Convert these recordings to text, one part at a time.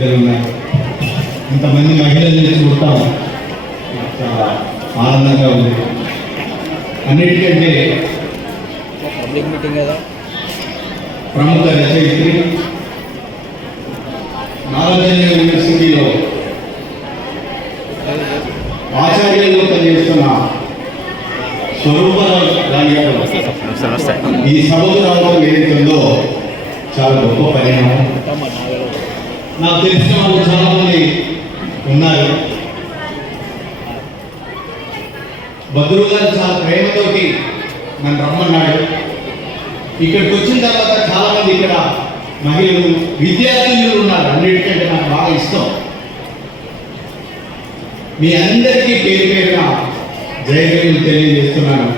ఇద్దరు ఉన్నారు. ఇంతమంది మహిళల్ని చూడటం చాలా ఆనందంగా ఉంది. అన్నిటికంటే పబ్లిక్ మీటింగ్ కదా, ప్రముఖ రచయిత్రి, నాగార్జున యూనివర్సిటీలో ఆచార్యులుగా పనిచేస్తున్న స్వరూపరావు రాణి గారు ఈ సభకు రావడం ఏదైతుందో చాలా గొప్ప పరిణామం. నాకు తెలిసిన వాళ్ళు చాలా మంది ఉన్నారు. బద్రు గారు చాలా ప్రేమతోటి నన్ను రమ్మన్నాడు. ఇక్కడికి వచ్చిన తర్వాత చాలా మంది ఇక్కడ మహిళలు, విద్యార్థులు ఉన్నారు. అన్నిటికంటే నాకు బాగా ఇష్టం. మీ అందరికీ పేరు పేరున జయగలు తెలియజేస్తున్నాను.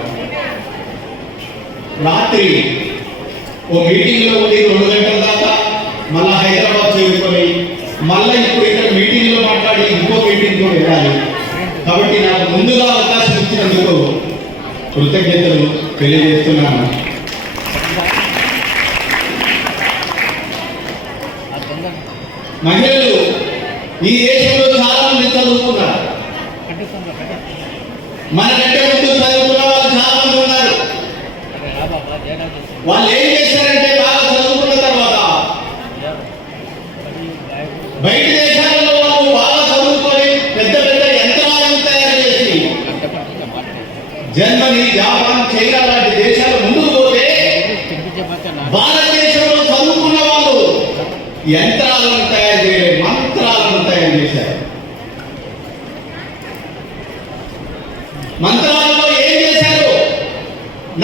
రాత్రి ఓ మీటింగ్లో ఉండి 2 గంటల దాకా మళ్ళా హైదరాబాద్ చేరుకొని మళ్ళీ ఇప్పుడు ఇక్కడ మీటింగ్లో మాట్లాడి ఇంకో మీటింగ్లో వెళ్ళాలి. కాబట్టి నాకు ముందుగా అవకాశం ఇచ్చినందుకు కృతజ్ఞతలు తెలియజేస్తున్నాను. మహిళలు ఈ దేశంలో చాలా మంది చదువుకున్నారు. మనకంటే ముందు చదువుకున్న వాళ్ళు చాలా మంది ఉన్నారు. వాళ్ళు ఏం చేశారంటే బాగా చదువుకున్న తర్వాత బయట దేశాలలో వాళ్ళు బాగా చదువుకొని పెద్ద పెద్ద యంత్రాలను తయారు చేసి జర్మనీ, జపాన్, చైనా లాంటి దేశాలు ముందుకు పోతే భారతదేశంలో చదువుకున్న వాళ్ళు యంత్రాలను తయారు చేయలేదు, మంత్రాలను తయారు చేశారు. మంత్రాలలో ఏం చేశారు?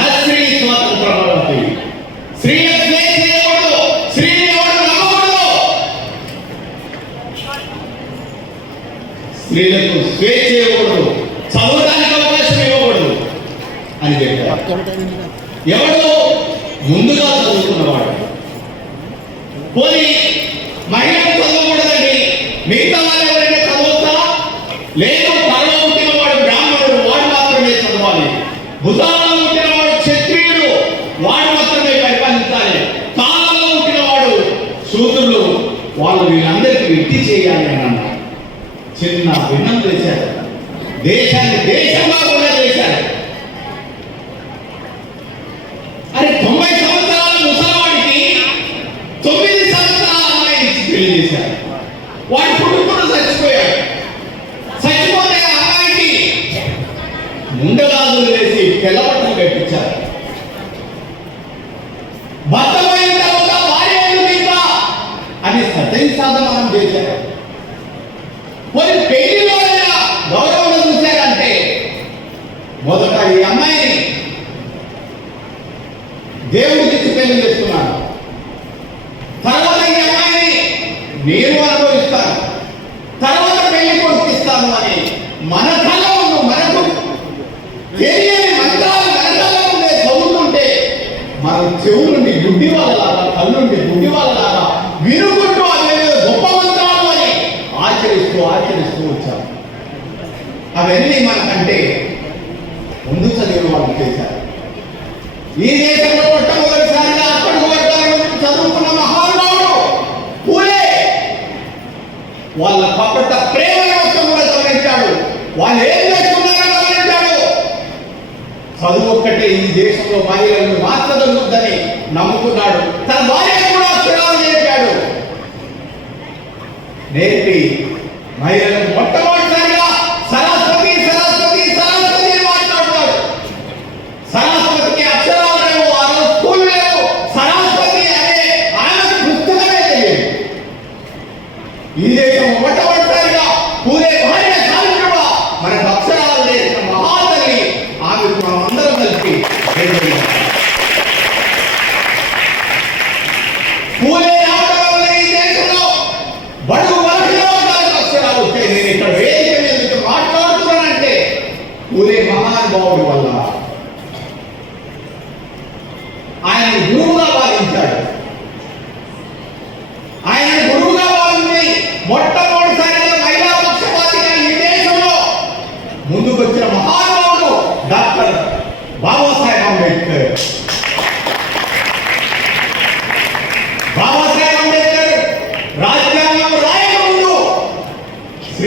నశ్రీ స్వాతంత్రం అంటే స్త్రీలకు స్వేచ్ఛ ఇవ్వకూడదు, స్త్రీని ఎవరు నమ్మకూడదు, స్త్రీలకు స్వేచ్ఛ ఇవ్వకూడదు, చదవడానికి అవకాశం ఇవ్వకూడదు అని చెప్పారు. ఎవడు ముందుగా చదువుకున్నవాడు పోనీ మహిళలు చదవకూడదండి, మిగతా వాళ్ళు ఎవరైనా చదవచ్చా? లేదు, తలలో పుట్టిన వాడు బ్రాహ్మణుడు, వాడు మాత్రమే చదవాలి. భుజాలలో పుట్టిన వాడు క్షత్రియుడు, వాడు మాత్రమే పరిపాలించాలి. కాలంలో పుట్టిన వాడు శూద్రులు, వాళ్ళు వీళ్ళందరికీ విట్టి చేయాలి అని అన్నారు. చిన్న భిన్నం చేశారు. దేశాన్ని దేశంగా కూడా చేశారు. అరే 90 సంవత్సరాల ముసలివాడికి 9 సంవత్సరాల అమ్మాయి ఇచ్చి పెళ్లి చేశారు. వాడు పుట్టుకున్న చచ్చిపోయాడు. చచ్చిపోతే ఆ అమ్మాయికి ముండగాజులు వేసి తెల్లబట్టలు కట్టించారు. భర్తమైన తర్వాత భార్య ఇంకా అని సతైసాధనం చేశారు. మరి పెళ్లిలో గౌరవం చూశారంటే మొదట ఈ అమ్మాయిని దేవుడికి ఇచ్చి పెళ్లి చేస్తున్నాను, తర్వాత ఈ అమ్మాయిని నేను అనుభవిస్తాను, తర్వాత పెళ్లి కొడుకిస్తాను అని మన కళ మనకు తెలియని మంత్రాలు మన కళ ఉండే చదువుతుంటే మన చెవు నుండి గుడ్డి వాళ్ళలాగా, కళ్ళు నుండి గుడ్డి వాళ్ళలాగా వినుకుంటూ అదే గొప్ప మంత్రాలు అని ఆచరిస్తూ వచ్చారు. అవన్నీ మనకంటే ముందు చదివిన వాళ్ళు చేశారు. ఈ దేశంలో మొట్టమొదటిసారిగా అప్పటి వర్గాల చదువుకున్న మహానుభావుడు పూలే వాళ్ళ కపట ప్రేమ వ్యవస్థ కూడా గమనించాడు. వాళ్ళు ఏం చేస్తున్నారో గమనించాడు. చదువు ఒక్కటే ఈ దేశంలో మహిళలను మార్చగలుగుతుందని నమ్ముకున్నాడు. తన భార్యను కూడా అక్షరాలు నేర్పాడు. నేర్పి మహిళలను మొట్టమొదటిసారిగా సరస్వతి సరస్వతి సరస్వతి అని మాట్లాడుతాడు. సరస్వతికి అక్షరాలు లేవు, ఆ రోజు స్కూల్ లేవు. సరస్వతి అనే ఆయన పుస్తకమే తెలియదు. ఈ దేశం మొట్టమొదటిసారిగా పూలే భార్య సావిత్రిగా మనకు అక్షరాలు నేర్పిన మహాతల్లి ఆమెకు మనం అందరం కలిపి పూలే రావడం వల్ల ఈ దేశంలో బడుగు బలహీన వర్గాలకు అక్షరాలు వచ్చాయి. నేను ఇక్కడ వేదిక మీద మాట్లాడుతున్నానంటే పూలే మహానుభావుడి వల్ల. ఆయన గురువుగా భావించాడు. ఆయన గురువుగా భావించి మొట్టమొదటిసారిగా మహిళా పక్షపాతిగా ఈ దేశంలో ముందుకు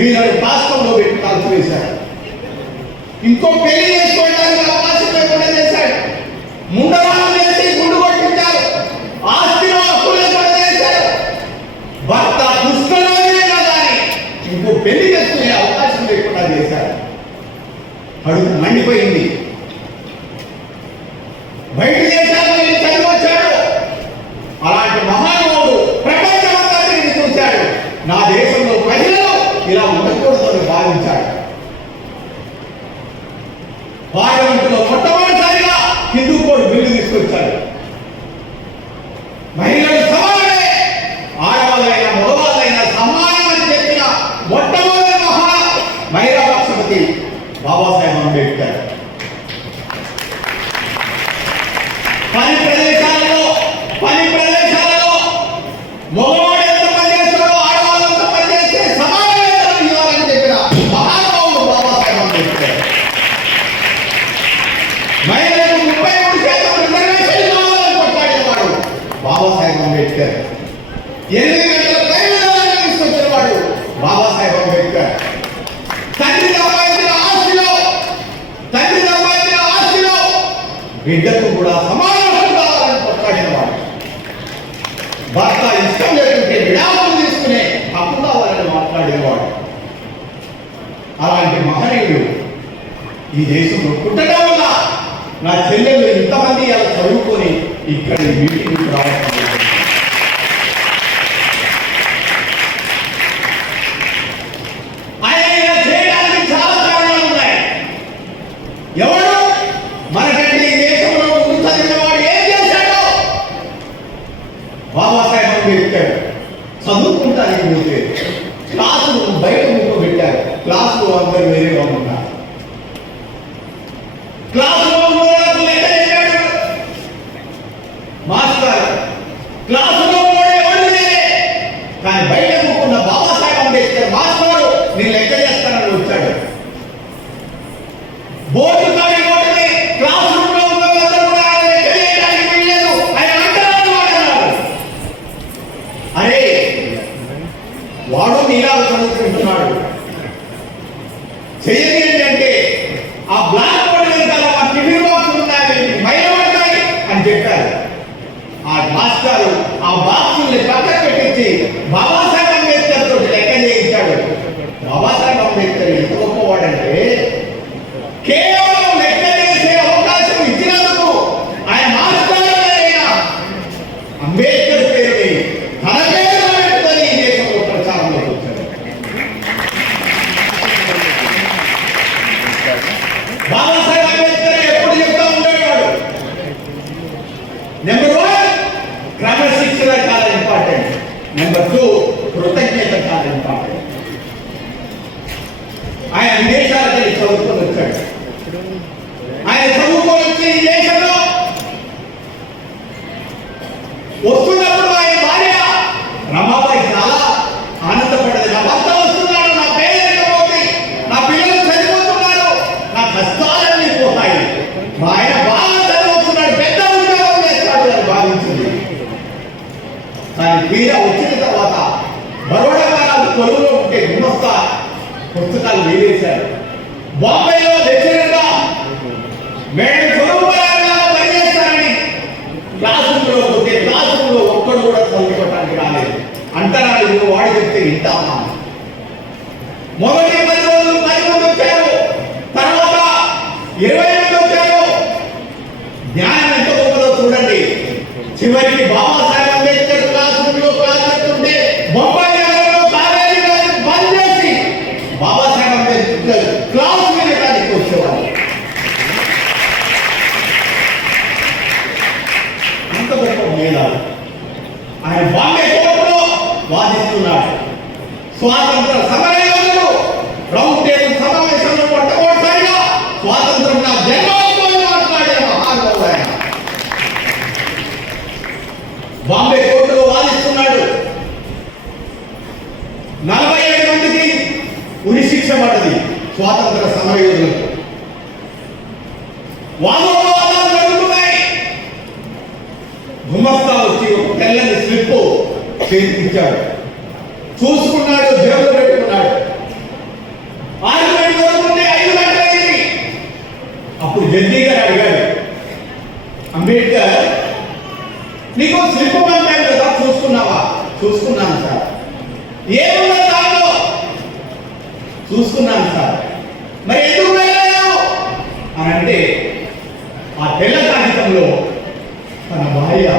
స్త్రీలను కాష్టంలో పెట్టి కాల్చివేశాడు. ఇంకో పెళ్లి చేసుకోవడానికి అవకాశం లేకుండా చేశాడు. ముండరాలు చేసి గుండు కొట్టించారు. ఆస్తిలో అప్పులు లేకుండా చేశారు. భర్త దుష్టలోనే కదా అని ఇంకో పెళ్లి చేసుకునే అవకాశం లేకుండా చేశారు. అడుగు మండిపోయింది. బయట దేశాల్లో వెళ్ళి చదివి వచ్చాడు. అలాంటి మహానుభావుడు ప్రపంచమంతా తిరిగి చూశాడు. నా దేశంలో ప్రజలు ఇలా ఉండకూడదని భావించాడు. పార్లమెంటులో మొట్టమొదటిసారిగా హిందూ కోడ్ బిల్లు తీసుకొచ్చాడు. మహిళలు సమానమే, ఆడవాళ్ళైనా మగవాళ్ళైనా సమానం అని చెప్పిన మొట్టమొదటి మహిళా రాష్ట్రపతి బాబాసాహెబ్ అంబేద్కర్. పని ప్రదేశాలలో మగవాడు ఎంత పని చేస్తాడో ఆడవాళ్ళు ఎంత పని చేస్తే సమానమే ఇవ్వాలని చెప్పిన మహానుభావుడు బాబాసాహెబ్ అంబేద్కర్. మహిళలకు 33% రిజర్వేషన్ కావాలని కొట్లాడేవాడు బాబాసాహెబ్ అంబేద్కర్. 8 గంటల టైం తీసుకొచ్చినవాడు బాబాసాహెబ్ అంబేద్కర్. తండ్రి సంపాదించిన ఆస్తిలో బిడ్డకు కూడా సమానం కావాలని కొట్లాడినవాడు. భర్త ఇష్టం లేకుంటే విడాకులు తీసుకునే హక్కు కావాలని మాట్లాడేవాడు. అలాంటి మహనీయుడు ఈ దేశంలో పుట్టడం వల్ల నా చెల్లెలు ఇంతమంది అలా చదువుకొని ఇక్కడ మీటింగ్ రావడం. ఆయన ఇలా చేయడానికి చాలా కారణాలు ఉన్నాయి. ఎవరు మనకంటే ఈ దేశంలో ముందు చదివిన వాడు ఏం చేశాడో బాబాసాహెబ్ అంబేద్కర్ చదువుకుంటానికి పోతే క్లాసులు బయట ముక్క పెట్టారు. క్లాసులు అందరూ వేరేగా ఉన్నారు. క్లాసులో లెక్క చెప్పాడు మాస్టర్. క్లాసులో కానీ బయట ముక్కున్న బాబాసాహెబ్ అంబేద్కర్ మాస్టర్ నేను లెక్క చేస్తానని వచ్చాడు. బోర్డు కాని క్లాస్ రూమ్ లో ఉన్న వాళ్ళందరూ కూడా ఆయన లెక్క చేయడానికి వీల్లేదు. ఆయన అంటారు. అరే వాడు నీలాగా చదువుకుంటున్నాడు. చెయ్యని ఏంటంటే ఆ బ్లాక్ బోర్డు వెనకాల మా టిఫిన్ బాక్స్ ఉన్నాయి మైలపడతాయి అని చెప్పారు. ఆ మాస్టర్ ఆ బాక్సుల్ని పక్కన పెట్టించి బాబాసాహెబ్ అంబేద్కర్ తోటి లెక్క చేయించాడు. బాబాసాహెబ్ అంబేద్కర్ ఎంత గొప్పవాడంటే కేవలం లెక్క చేసే అవకాశం ఇచ్చినందుకు ఆయన మాస్టర్ అయిన అంబేద్కర్ పేరుని తన పేరు పెట్టుకొని ఈ దేశంలో ప్రచారంలోకి వచ్చాడు. బాబాసాహెబ్ అంబేద్కర్ ఎప్పుడు చెప్తా ఉండేవాడు, నెంబర్ 1 క్రమశిక్షణ చాలా ఇంపార్టెంట్, నెంబర్ 2 కృతజ్ఞత చాలా ఇంపార్టెంట్. ఆయన విదేశాలకు వెళ్ళి చదువుకొని వచ్చాడు. ఆయన చదువుకొని వచ్చి ఈ దేశంలో వస్తున్నప్పుడు ఆయన భార్య రమాబాయి చాలా ఆనందపడ్డది. నా భర్త వస్తున్నాడు, నా పేరు నా పిల్లలు చనిపోతున్నారు, నా కష్టాలన్నీ పోతాయి, మా ఆయన బాగా చదువుతున్నాడు, పెద్ద ఉద్యోగం చేస్తాడు అని భావించింది. కానీ తీరా వచ్చిన తర్వాత బరోడా కొలువులో ఉంటే గుమస్తా పుస్తకాలు వేసేశారు. బాంబేలో లెక్చరర్గా మేడం చదువుకోవాలని పనిచేస్తారని క్లాస్ రూమ్లో ఒక్కడు కూడా చదువుకోవడానికి రాలేదు. అంటరాడు వాడు చెప్తే వింటామా. మొదటి 10 రోజులు 10 మంది వచ్చారు, తర్వాత 20 మంది వచ్చారు. జ్ఞానం ఎంత గొప్పదో చూడండి. చివరికి బాబాసాహెబ్ అంబేద్కర్ క్లాస్ రూమ్లో క్లాస్ చెప్తుంటే బొంబాయి నగరంలో కాలేజీ బంద్ చేసి బాబాసాహెబ్ అంబేద్కర్ క్లాస్ వినడానికి వచ్చేవారు. అంత గొప్ప మేధావి. ఆయన బాంబే కోర్టులో వాదిస్తున్నాడు. స్వాతంత్ర సమర యోధుడు రౌండ్ టేబుల్ సమావేశంలో మొట్టమొదటిసారిగా స్వాతంత్రం నా జన్మోత్సవం మాట్లాడే మహానుభావుడు ఆయన. బాంబే కోర్టులో వాదిస్తున్నాడు. 47 మందికి ఉరి శిక్ష పడ్డది స్వాతంత్ర సమరయోధులకు. వాదోపవాదాలు జరుగుతున్నాయి. గుమస్తా వచ్చి ఒక తెల్లని స్లిప్ చేతికిచ్చాడు. చూసుకున్నాడు, జేబులో పెట్టుకున్నాడు. శిల్పం అంటారు కదా, చూసుకున్నావా? చూసుకున్నాను సార్. ఏమున్నా దాంట్లో? చూసుకున్నాను సార్. మరి ఎందుకు వెళ్ళలేదు అని అంటే ఆ తెల్ల కాగితంలో తన భార్య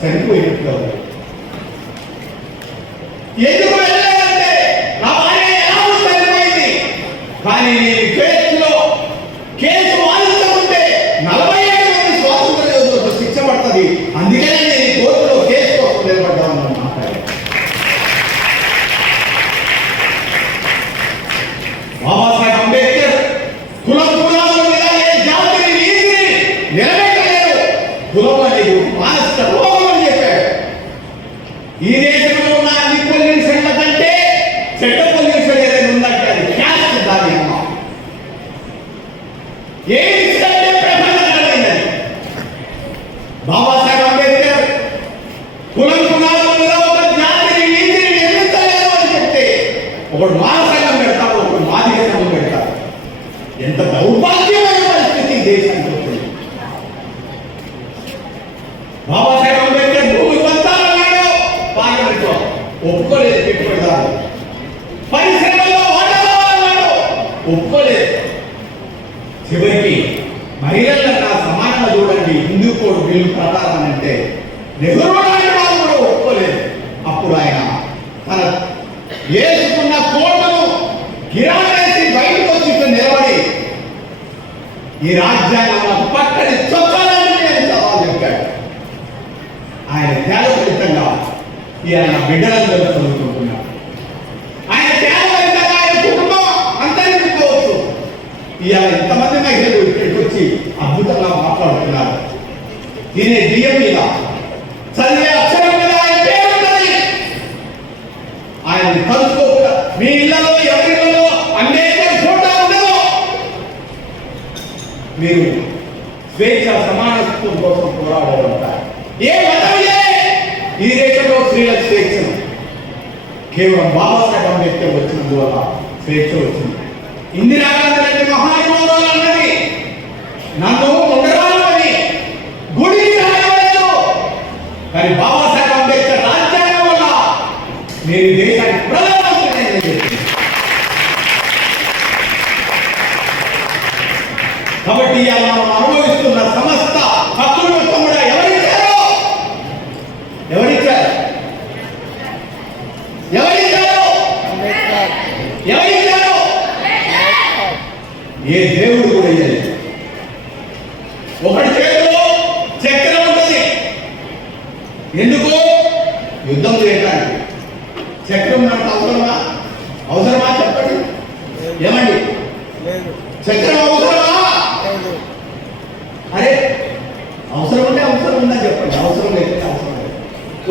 చనిపోయినట్లు ఎందుకు వెళ్ళలేదంటే నా భార్య ఎలా చనిపోయింది, కానీ నేను కేసు వాదించకుంటే 47 మంది స్వాతంత్ర యోధులకు శిక్ష పడుతుంది, అందుకనే నేను ఈ కోర్టులో కేసు కోసం నిలబడ్డాను మాట్లాడాను. బాబాసాహెబ్ అంబేద్కర్ కులం కులాల మీద ఏ జాతిని నీతిని నిలబెట్టలేదు, కులం అనేది మానసిక రోగం అని చెప్పాడు. ఈ దేశంలో ఉన్న అన్ని పొల్యూషన్ల కంటే చెడ్డ పొల్యూషన్ ఏదైనా ఉందంటే అది క్యాస్ట్. దాని అమ్మ ఏది కంటే ప్రపంచమైంది. బాబాసాహెబ్ అంబేద్కర్ కులం కులాల మీద ఒక జాతిని నీతిని నిర్మించలేదు అని చెప్తే ఒకడు మానసికం పెడతాడు, ఒకడు మాదిరికం పెడతాడు. ఎంత దౌర్భాగ్యమైన పరిస్థితి ఈ దేశానికి వచ్చింది. బాబాసాహెబ్ అంబేద్కర్ భూమి పంచాలన్నాడు, పార్లమెంట్లో ఒప్పుకోలేదు పెట్టుబడిదారు. పరిశ్రమల్లో వాటాలన్నాడు, ఒప్పుకోలేదు. చివరికి మహిళలన్నా సమానంగా చూడండి హిందూ కోడ్ బిల్లు ప్రకారం అంటే నెహ్రూ లాంటి వాళ్ళు కూడా ఒప్పుకోలేదు. అప్పుడు ఆయన తన వేసుకున్న కోటను గిరాకేసి బయటకు వచ్చి నిలబడి ఈ రాజ్యాంగం పక్కని చొక్కాలని సవాల్ చెప్పాడు. ఆయన త్యాగ ఫలితంగా ఈయన నా బిడ్డలందరూ చదువుకుంటున్నారు. ఆయన త్యాగ ఫలితంగా ఆయన కుటుంబం అంతరించిపోవచ్చు. ఇవాళ ఇంతమంది మహిళలు ఇక్కడికి వచ్చి అద్భుతంగా మాట్లాడుతున్నారు. తినే బియ్యం మీద, చదివే అక్షరం మీద ఆయన పేరు ఉన్నది. ఆయన కలుసుకోకుండా మీ ఇళ్లలో ఎవరిలో అంబేద్కర్ ఫోటో ఉండదు. మీరు స్వేచ్ఛ సమానత్వం కోసం పోరాడాలంటారు. ఏ మతం ఈ దేశంలో స్త్రీలకు స్వేచ్ఛ కేవలం బాబాసాహెబ్ అంబేద్కర్ వచ్చినందువల్ల స్వేచ్ఛ వచ్చింది. ఇందిరాగాంధీ లాంటి మహానుభావులు అన్నది నన్ను ఉండరాను అని గుడికి రాయలేదు, కానీ బాబాసాహెబ్ అంబేద్కర్ రాజ్యాంగం వల్ల నేను దేశానికి ప్రధానమంత్రి చెప్పింది. కాబట్టి ఇవాళ మనం అనుభవిస్తున్న సమస్త హక్కులు మొత్తం కూడా ఎవరిచ్చారు? ఎవరిచ్చారు? ఎవరిచ్చారు? ఎవరిచ్చారు? ఏ దేవుడు కూడా ఇయ్యలేదు. ఒకటి చేతిలో చక్రం ఉంటుంది, ఎందుకు? యుద్ధం చేయడానికి. చక్రం మనకు అవసరమా? అవసరమా చెప్పండి. ఏమండి చక్రం అవసరమా? అరే అవసరం ఉంటే అవసరం ఉందని చెప్పండి, అవసరం లేకపోతే అవసరం లేదు.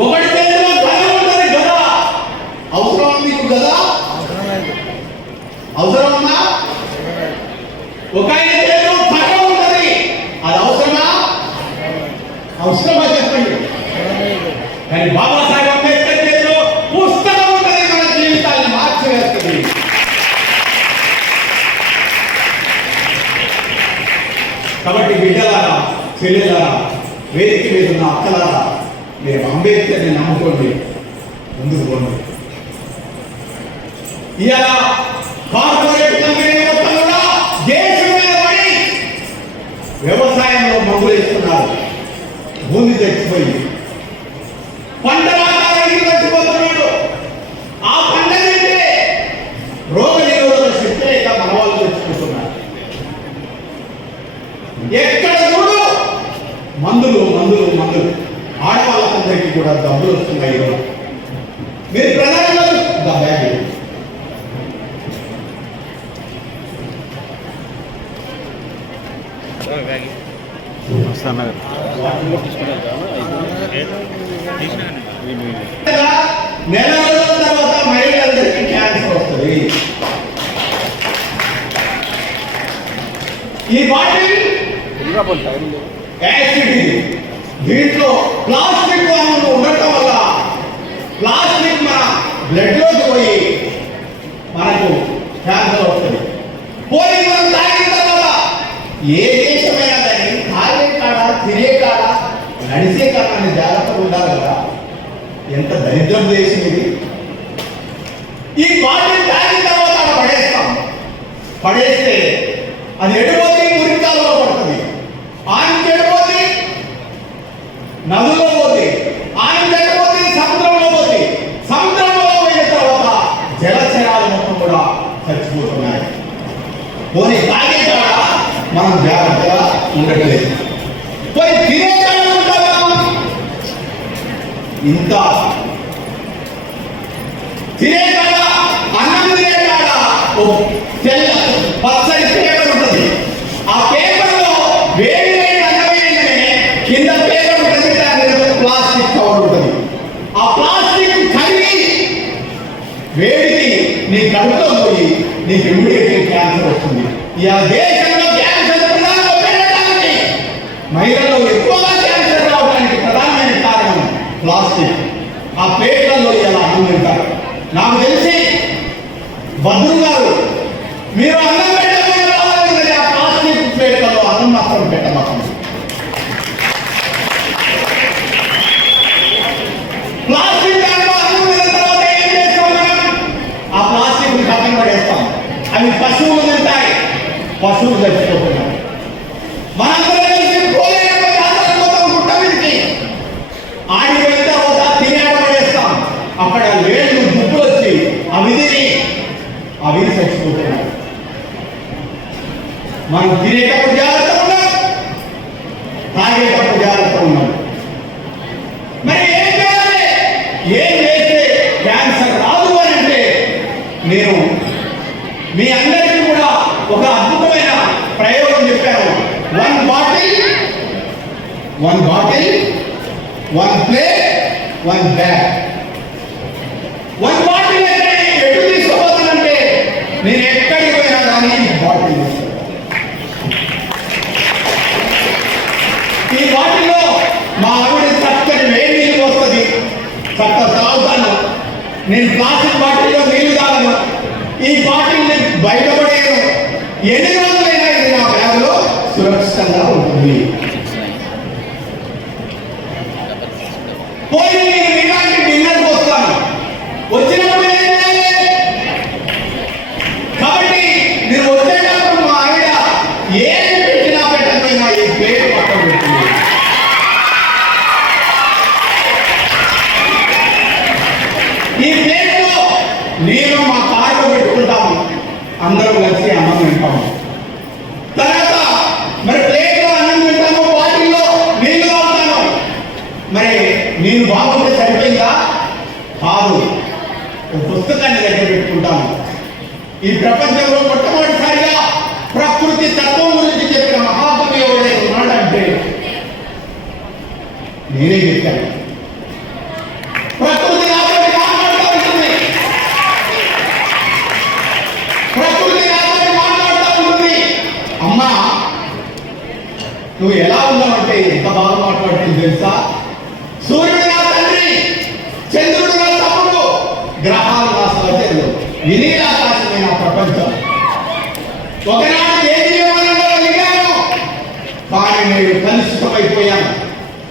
ఒకటి చేతిలో గద ఉంటుంది, గద అవసరమా మీకు? గద అవసరమా? ఒక ఆయన చేతిలో ఖడ్గం ఉంటుంది, అది అవసరమా? అవసరమా చెప్పండి. కానీ బాబాసాహెబ్ అంబేద్కర్ చేతిలో పుస్తకం ఉంటుంది, మన జీవితాన్ని మార్చివేస్తుంది. కాబట్టి బిడ్డలారా, చెల్లెలారా, వేదిక మీద ఉన్న అక్కలారా, మీరు అంబేద్కర్ని నమ్ముకోండి, ముందుకు పోండి. ఇవాళ కార్పొరేట్ కంపెనీ మొత్తం కూడా దేశం మీద పడి వ్యవసాయంలో మందులు వేస్తున్నారు. భూమి తెచ్చిపోయింది, పంట రాకాలకి తెచ్చిపోతున్నాడు. ఆ పంట తింటే రోగ నిరోధక శక్తి లేక మన వాళ్ళు తెచ్చుకుంటున్నారు. ఎక్కడ చూడు మందులు మందులు మందులు. ఆడవాళ్ళందరికీ కూడా డబ్బులు వస్తున్నాయి. మీరు ప్రధానంగా బ్యాగ్ నెల రోజుల తర్వాత మహిళలందరికీ క్యాన్సర్ వస్తుంది. ఈ బాటిల్ యాసిడ్, దీంట్లో ప్లాస్టిక్ వాహనం ఉండటం వల్ల ప్లాస్టిక్ మన బ్లడ్ లోకి పోయి మనకు క్యాన్సర్ వస్తుంది. పోయి మనం తాగిన తర్వాత ఏ దేశమైనా కానీ తాగే కాడ, తినే కాడ, నడిచే కాడ జాగ్రత్తగా ఉండాలి ఈ బాటిల్ తాగిన తర్వాత అక్కడ పడేస్తాం. పడేస్తే అది ఎడిపోతే మురికాలలో పడుతుంది, ఆనికి ఎడిపోతే నదులో పోతే, ఆనికి ఎడిపోతే సముద్రంలో పోతే, సముద్రంలో పోయిన తర్వాత జలచరాలు మొత్తం కూడా చచ్చిపోతున్నాయి. పోనీ తాగే కాడ మనం జాగ్రత్తగా ఉండట్లేదు. పోయి తినే కాడ ఉంటామా? ఇంత తినే కాడ, అన్నం తినే కాడ తెల్ల పచ్చని పేపర్ ఉంటుంది. ఆ పేపర్ లో వేడి వేడి అన్నం వేయగానే కింద పేపర్ ఉంటుంది, దాని మీద ప్లాస్టిక్ కవర్ ఉంటుంది. ఆ ప్లాస్టిక్ కరిగి వేడికి నీ కడుపులో పోయి నీకు ఇమ్మీడియట్లీ క్యాన్సర్ వస్తుంది. ఈ దేశంలో క్యాన్సర్ ప్రధానంగా పెరగడానికి, మహిళల్లో ఎక్కువగా క్యాన్సర్ రావడానికి ప్రధానమైన కారణం ప్లాస్టిక్. ఆ ప్లేట్లలో ఇలా అన్నం తింటారు. నాకు తెలిసి భద్రు గారు, మీరు అన్నం పెట్టబోయే రావాలి, ఆ ప్లాస్టిక్ ప్లేట్లలో అన్నం మాత్రం పెట్టమాకండి. ప్లాస్టిక్ దాంట్లో అన్నం తిన్న తర్వాత ఏం చేస్తాం మనం? ఆ ప్లాస్టిక్ పక్కన పడేస్తాం. అవి పశువులు తింటాయి, పశువులు చచ్చిపోతున్నాయి. మనందరం కలిసి పోలేకపోతే అందరం పోతాం గుట్ట మీదకి. ఆడికి వెళ్ళిన తర్వాత తినే పడేస్తాం. అక్కడ వేళ్ళు దుప్పులు వచ్చి అవి చచ్చిపోతున్నాయి. మనం తినేటప్పుడు జాగ్రత్త ఉన్నాం, తాగేటప్పుడు జాగ్రత్త ఉన్నాం. మరి ఏం చేయాలి? ఏం చేస్తే క్యాన్సర్ రాదు అని అంటే, నేను మీ అందరికీ కూడా ఒక అద్భుతమైన ప్రయోగం చెప్పాను. One bottle, one plate, one bag. One bottle ఎటు తీసుకోబోతుందంటే, నేను ఎక్కడికి పోయినా కానీ బాటిల్ తీసుకుంటాను. ఈ బాటిల్లో మా ఆవిడ చక్కని వేడి నీళ్ళు వస్తుంది, చక్కగా తాగుతాను. నేను ప్లాస్టిక్ బాటిల్లో నీళ్లు తాగను. ఈ బాటిల్ని బయటపడేయను. ఎన్ని రోజులైనా ఇది నా బ్యాగ్లో సురక్షితంగా ఉంటుంది. పోయి నేను ఇలాంటి డిన్నర్కి వస్తాను, వచ్చినప్పుడు ఏం చేయాలి? కాబట్టి నేను వచ్చేటప్పుడు మా ఆవిడ ఏమి పెట్టినా పెట్టకపోయినా ఈ ప్లేట్ పక్కన పెట్టింది. ఈ ప్లేట్లో నేను మా కారులో పెట్టుకుంటాము, అందరం కలిసి అన్నం తింటాము. తర్వాత మరి ప్లేట్లో అన్నం తింటాము, బాటిల్లో నీళ్లు తాగుతాను. మరి నేను బాగుంటే సరిపోయిందా? కాదు. ఒక పుస్తకాన్ని దగ్గర పెట్టుకుంటాను. ఈ ప్రపంచంలో మొట్టమొదటిసారిగా ప్రకృతి తత్వం గురించి చెప్పిన మహాకవి ఎవరైనా ఉన్నాడంటే నేనే చెప్పాను. ప్రకృతి నాతో మాట్లాడుతూ ఉంటుంది, ప్రకృతి నాతో మాట్లాడుతూ ఉంటుంది. అమ్మా, నువ్వు ఎలా ఉన్నావంటే ఎంత బాగా మాట్లాడుతుంది తెలుసా? సూర్యుడు నా తండ్రి, చంద్రుడు నా తమ్ముడు, గ్రహాలు నా సహచరులు, వినీలాకాశమైన ప్రపంచం. ఒకనాడు ఏ జీవనంలో వెళ్ళాను, కానీ నేను కలుషితమైపోయాను.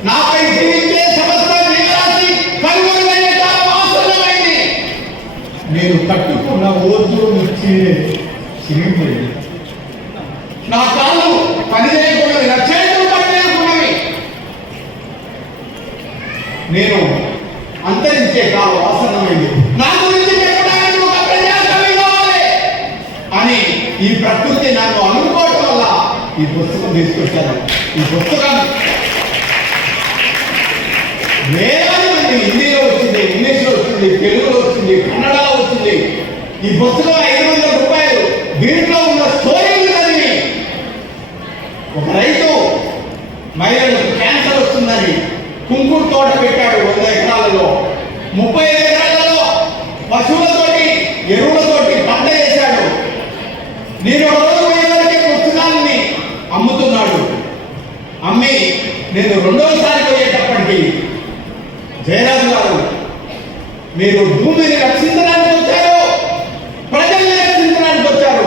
నాపై జీవించే సమస్త జీవరాశి కనుగొనలయ్యే కాలం ఆసన్నమైంది. నేను కట్టుకున్న ఓర్జు నుంచి చిరిగిపోయింది. నా కాళ్ళు పనిచేయకూడదు, నా చేతులు పనిచేయకున్నవి. నేను అంతరించే కాలం ఆసన్నమైంది. నా గురించి చెప్పడానికి ఒక ప్రజాకవి కావాలి అని ఈ ప్రకృతి నన్ను అనుకోవడం వల్ల ఈ పుస్తకం తీసుకొచ్చాను. ఈ పుస్తకం వేలాది మంది, హిందీలో వచ్చింది, ఇంగ్లీష్లో వచ్చింది, తెలుగులో వచ్చింది, కన్నడలో వచ్చింది. ఈ పుస్తకం 500 రూపాయలు. దీంట్లో ఉన్న స్టోరీలు చదివి ఒక రైతు మహిళలకు క్యాన్సర్ వస్తుందని కుంకుడు తోట పెట్టాడు 100 ఎకరాలలో. 35 ఎకరాలలో పశువులతోటి, ఎరువులతోటి పంట చేశాడు. నేను ఒక రోజు పోయేవారికి పుస్తకాలని అమ్ముతున్నాడు. అమ్మి నేను రెండోసారి పోయేటప్పటికి, జయరాజు గారు, మీరు భూమిని రక్షించడానికి వచ్చారు, ప్రజల్ని రక్షించడానికి వచ్చారు,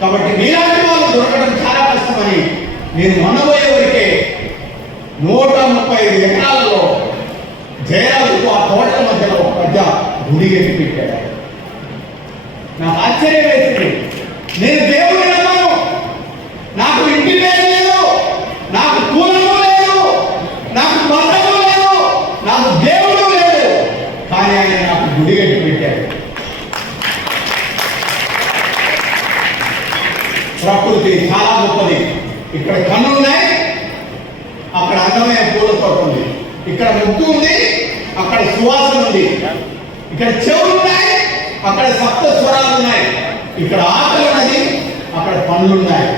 కాబట్టి మీలాంటి వాళ్ళు దొరకడం చాలా కష్టమని నేను మొన్నబోయేవరికే 135 ఎకరాలలో జయరాజుకు ఆ తోటల మధ్యలో ఒక పెద్ద గుడి కట్టి పెట్టాడు. నాకు ఆశ్చర్యం వేసింది. నేను దేవుడిని నమ్మను, నాకు ఇంటి పేరు లేదు, నాకు కులము లేదు, నాకు మతము లేదు, నాకు దేవుడు లేదు, కానీ ఆయన నాకు గుడి కట్టి పెట్టాడు. ప్రకృతి చాలా గొప్పది. ఇక్కడ కన్నులున్నాయి, అక్కడ అందమైన పూల తోట ఉంది, ఇక్కడ ముగ్గు ఉంది, అక్కడ సువాసన ఉంది, ఇక్కడ చెవులు ఉన్నాయి, అక్కడ సప్త స్వరాలు ఉన్నాయి, ఇక్కడ ఆకలి ఉన్నది, అక్కడ పనులు ఉన్నాయి.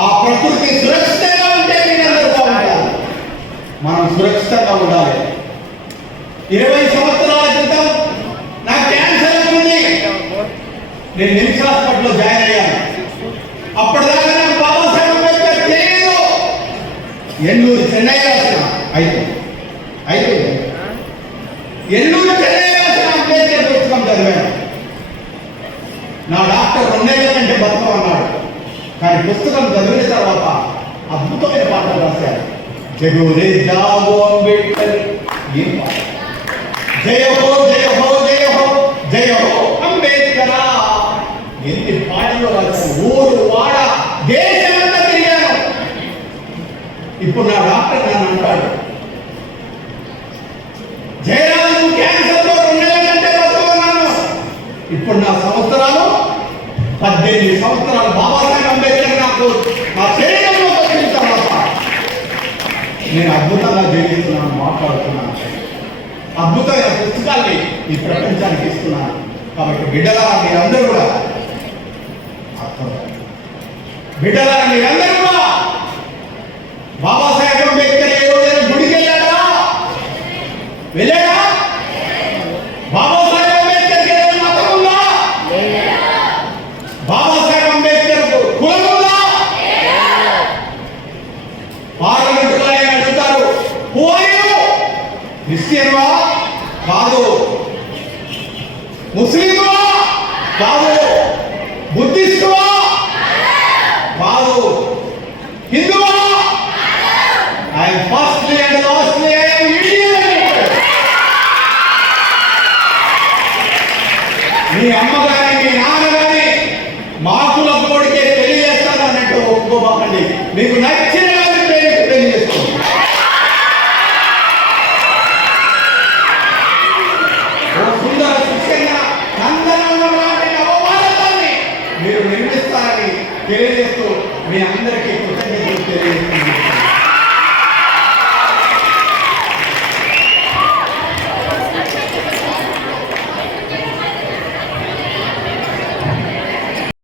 ఆ ప్రకృతి సురక్షితంగా ఉంటే మీరందరూ బాగుంటారు. మనం సురక్షితంగా ఉండాలి. 20 సంవత్సరాల క్రితం నాకు క్యాన్సర్ ఉంది. నేను నిమ్స్ హాస్పిటల్లో జాయిన్ అయ్యాను. అప్పటిదాకా నాకు బాబాసాహెబ్ అంబేద్కర్ తెలియదు. ఎల్లూరు చెన్నై రాసిన అయిపోయింది. ఎల్లూరు చెన్నై రాసిన అంబేద్కర్ పుస్తకం చదివాను. నా డాక్టర్ 2 నెలల కంటే బతకమన్నాడు, కానీ పుస్తకం చదివిన తర్వాత అద్భుతమైన పాటలు రాశారు. జగోరే జాగో అంబేద్కర్, ఏం పాట! జయ హో జయ హో జయ హో జయ హో అంబేద్కర్. ఎన్ని పాటలు రాశారు! ఊరు వాడ దేశమంతా తిరిగాను. ఇప్పుడు నా డాక్టర్ నన్ను అంటాడు, జయరాజు క్యాన్సర్తో 2 నెలల కంటే బతకమన్నాను. ఇప్పుడు నా సంవత్సరాలు 18 సంవత్సరాలు. బాబాసాహెబ్ అంబేద్కర్ నాకు నా శరీరంలో వచ్చిన తర్వాత నేను అద్భుతంగా జీవిస్తున్నాను, మాట్లాడుతున్నాను. అద్భుతమైన పుస్తకాల్ని ఈ ప్రపంచానికి ఇస్తున్నాను. కాబట్టి బిడ్డలారా మీరందరూ కూడా బాబాసాహెబ్ అంబేద్కర్ ఏ రోజైనా గుడికి వెళ్ళాడా? బాబాసాహెబ్ అంబేద్కర్ ఏదైనా మతం ఉందా? బాబాసాహెబ్ అంబేద్కర్ కులం ఉందా? పార్లమెంటులో ఆయన అడుగుతారు, హూ ఆర్ యు? క్రిస్టియన్వా? కాదు. ముస్లింవా? కాదు. బుద్ధిస్టువా? కాదు. హిందువా? I am firstly and lastly I am Indian. మీ అమ్మగారి మీ నాన్నగారి మాకుల కోడికే పెళ్లి చేస్తాను అన్నట్టు ఒప్పుకోబాకండి. మీకు నచ్చిన వారి పేరుకి పెళ్లి చేసుకోండి. సుందర శిక్షణ నందనందనాటి నవభారతాన్ని మీరు నిర్మిస్తారని తెలియజేస్తూ మీ అందరికీ